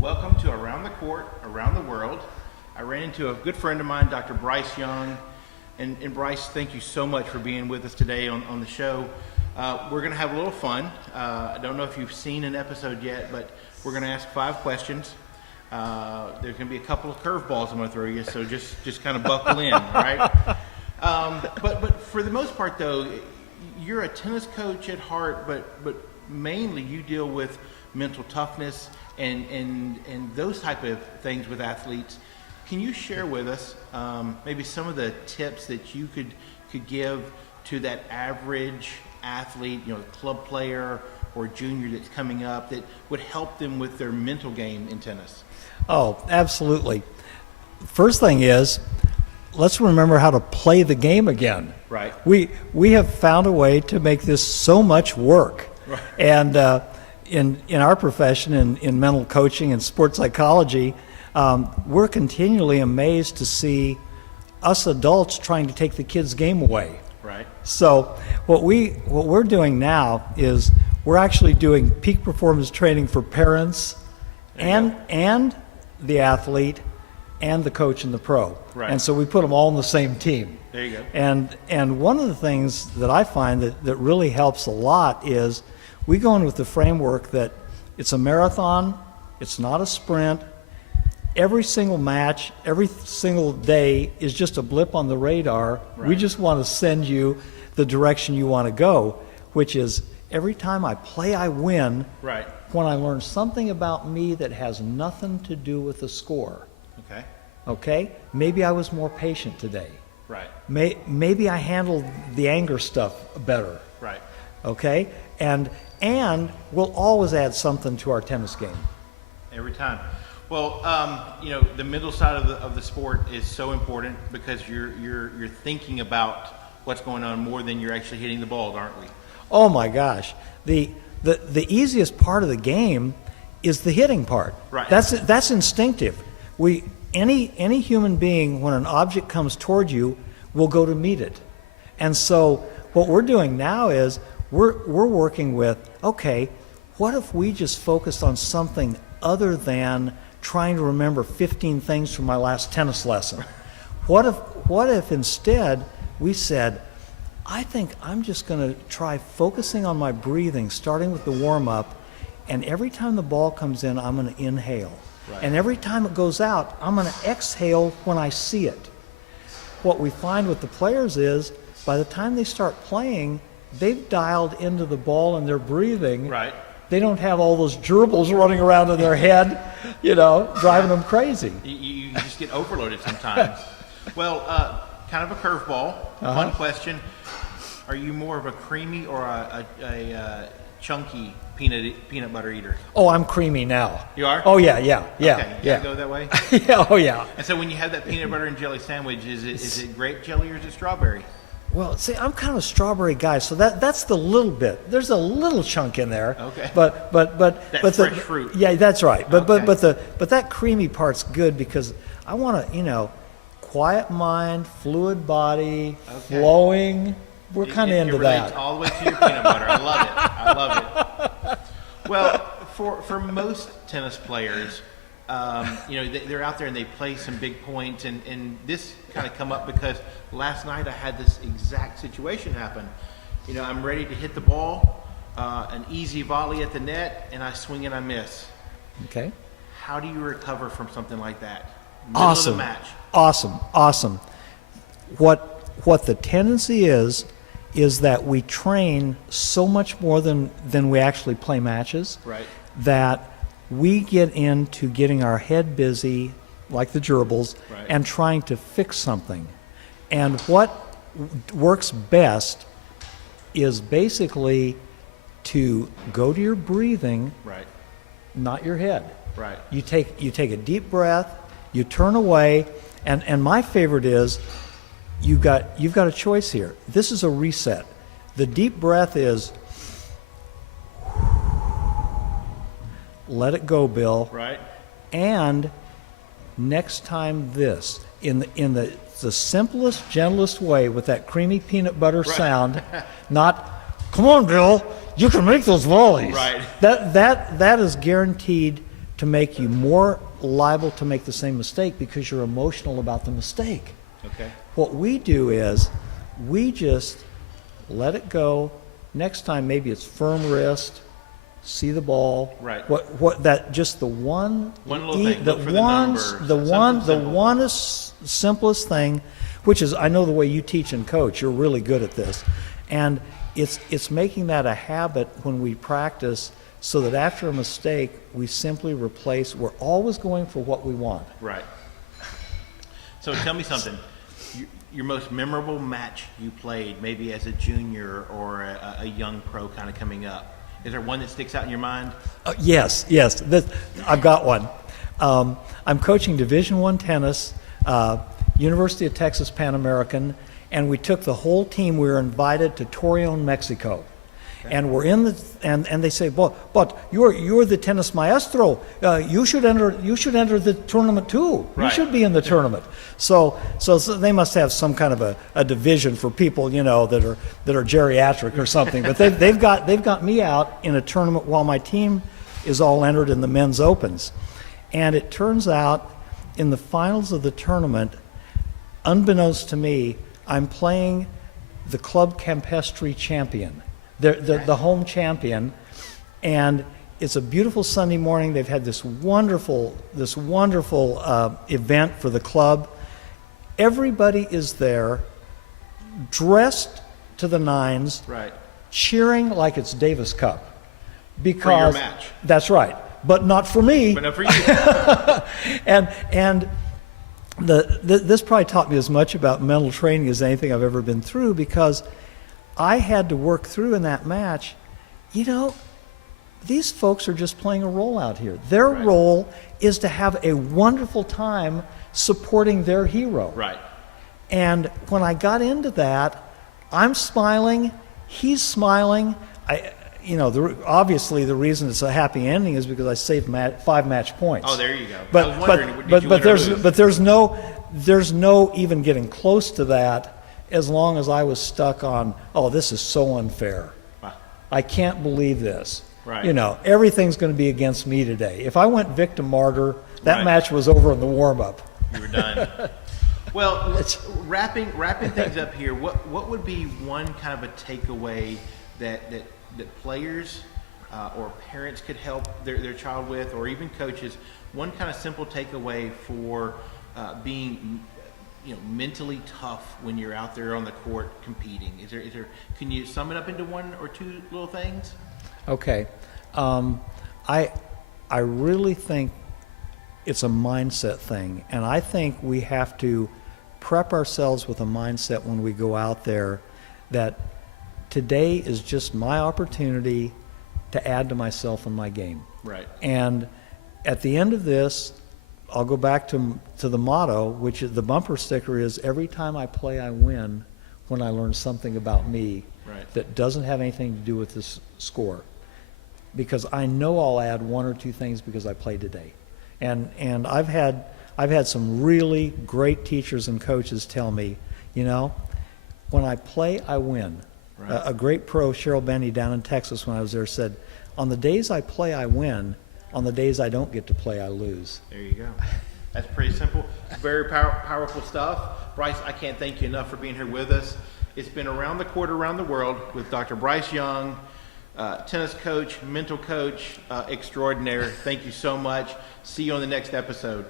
Welcome to Around the Court, Around the World. I ran into a good friend of mine, Dr. Bryce Young. And Bryce, thank you so much for being with us today on the show. We're going to have a little fun. I don't know if you've seen an episode yet, but we're going to ask 5 questions. There's going to be a couple of curveballs I'm going to throw you, so just kind of buckle in, all right? But for the most part, though, you're a tennis coach at heart, but mainly you deal with mental toughness and those type of things with athletes. Can you share with us maybe some of the tips that you could give to that average athlete, club player or junior that's coming up that would help them with their mental game in tennis? Oh, absolutely. First thing is, let's remember how to play the game again. Right. We have found a way to make this so much work. Right. And in our profession, in mental coaching and sports psychology, we're continually amazed to see us adults trying to take the kids' game away. Right. So what we're doing now is we're actually doing peak performance training for parents and the athlete and the coach and the pro. Right. And so we put them all on the same team. There you go. And one of the things that I find that really helps a lot is we go in with the framework that it's a marathon, it's not a sprint. Every single match, every single day is just a blip on the radar. Right. We just want to send you the direction you want to go, which is every time I play, I win. Right. When I learn something about me that has nothing to do with the score. Okay. Okay? Maybe I was more patient today. Right. Maybe I handled the anger stuff better. Right. Okay? And we'll always add something to our tennis game. Every time. Well, the mental side of the sport is so important because you're thinking about what's going on more than you're actually hitting the ball, aren't we? Oh my gosh. The easiest part of the game is the hitting part. Right. That's instinctive. Any human being, when an object comes toward you, will go to meet it. And so what we're doing now is we're working with, okay, what if we just focused on something other than trying to remember 15 things from my last tennis lesson? What if instead we said, I think I'm just going to try focusing on my breathing, starting with the warm-up, and every time the ball comes in, I'm going to inhale. Right. And every time it goes out, I'm going to exhale when I see it. What we find with the players is, by the time they start playing, they've dialed into the ball and they're breathing. Right. They don't have all those gerbils running around in their head, driving them crazy. You just get overloaded sometimes. Well, kind of a curveball. One question. Are you more of a creamy or a chunky peanut butter eater? Oh, I'm creamy now. You are? Oh, yeah. Okay, you gotta go that way? Yeah, oh, yeah. And so when you have that peanut butter and jelly sandwich, is it grape jelly or is it strawberry? Well, see, I'm kind of a strawberry guy, so that's the little bit. There's a little chunk in there. Okay. But That fresh fruit. Yeah, that's right. But Okay. but that creamy part's good because I want to, quiet mind, fluid body, Okay. flowing. We're kind of into It relates that. all the way to your peanut butter. I love it. Well, for most tennis players, they're out there and they play some big points, and this kind of come up because last night I had this exact situation happen. I'm ready to hit the ball, an easy volley at the net, and I swing and I miss. Okay. How do you recover from something like that? Middle of the match. Awesome. What the tendency is that we train so much more than we actually play matches. Right. That we get into getting our head busy, like the gerbils, Right. and trying to fix something. And what works best is basically to go to your breathing, Right. not your head. Right. You take a deep breath, you turn away, and my favorite is you've got a choice here. This is a reset. The deep breath is let it go, Bill. Right. And next time this in the simplest, gentlest way with that creamy peanut butter sound, not come on, Bill, you can make those volleys. Right. That is guaranteed to make you more liable to make the same mistake because you're emotional about the mistake. Okay. What we do is we just let it go. Next time, maybe it's firm wrist, see the ball. Right. What that just the one little thing. the Look for the one numbers. the one the Simple. one is simplest thing, which is I know the way you teach and coach. You're really good at this, and it's making that a habit when we practice, so that after a mistake we simply replace. We're always going for what we want. Right. So tell me something. Your most memorable match you played, maybe as a junior or a young pro kind of coming up. Is there one that sticks out in your mind? Yes. I've got one. I'm coaching Division I tennis, University of Texas Pan American, and we took the whole team. We were invited to Torreon, Mexico. Okay. And we're in and they say, but you're the tennis maestro. You should enter the tournament too. Right. You should be in the tournament. So they must have some kind of a division for people, that are geriatric or something. But they've got me out in a tournament while my team is all entered in the men's opens. And it turns out in the finals of the tournament, unbeknownst to me, I'm playing the Club Campestre champion. The home champion, and it's a beautiful Sunday morning. They've had this wonderful event for the club. Everybody is there, dressed to the nines, right, cheering cheering like it's Davis Cup. Because for your match. That's right, but not for me. But not for you. and this probably taught me as much about mental training as anything I've ever been through, because I had to work through in that match, these folks are just playing a role out here. Their right. role is to have a wonderful time supporting their hero. Right. And when I got into that, I'm smiling, he's smiling. Obviously the reason it's a happy ending is because I saved 5 match points. Oh, there you go. I was wondering, did you win or lose? But there's no even getting close to that, as long as I was stuck on, this is so unfair. Wow. I can't believe this. Right. Everything's going to be against me today. If I went victim martyr, that right. match was over in the warm-up. You were done. Well, wrapping things up here, what would be one kind of a takeaway that players or parents could help their child with, or even coaches, one kind of simple takeaway for being mentally tough when you're out there on the court competing? Is there? Can you sum it up into one or two little things? Okay, I really think it's a mindset thing, and I think we have to prep ourselves with a mindset when we go out there that today is just my opportunity to add to myself and my game. Right. And at the end of this, I'll go back to the motto, which is the bumper sticker is, every time I play, I win when I learn something about me right. that doesn't have anything to do with this score. Because I know I'll add 1 or 2 things because I played today. And I've had some really great teachers and coaches tell me, when I play, I win. Right. A great pro, Cheryl Benny, down in Texas when I was there, said, on the days I play, I win. On the days I don't get to play, I lose. There you go. That's pretty simple. Very powerful stuff. Bryce, I can't thank you enough for being here with us. It's been Around the Court, Around the World with Dr. Bryce Young, tennis coach, mental coach extraordinaire. Thank you so much. See you on the next episode.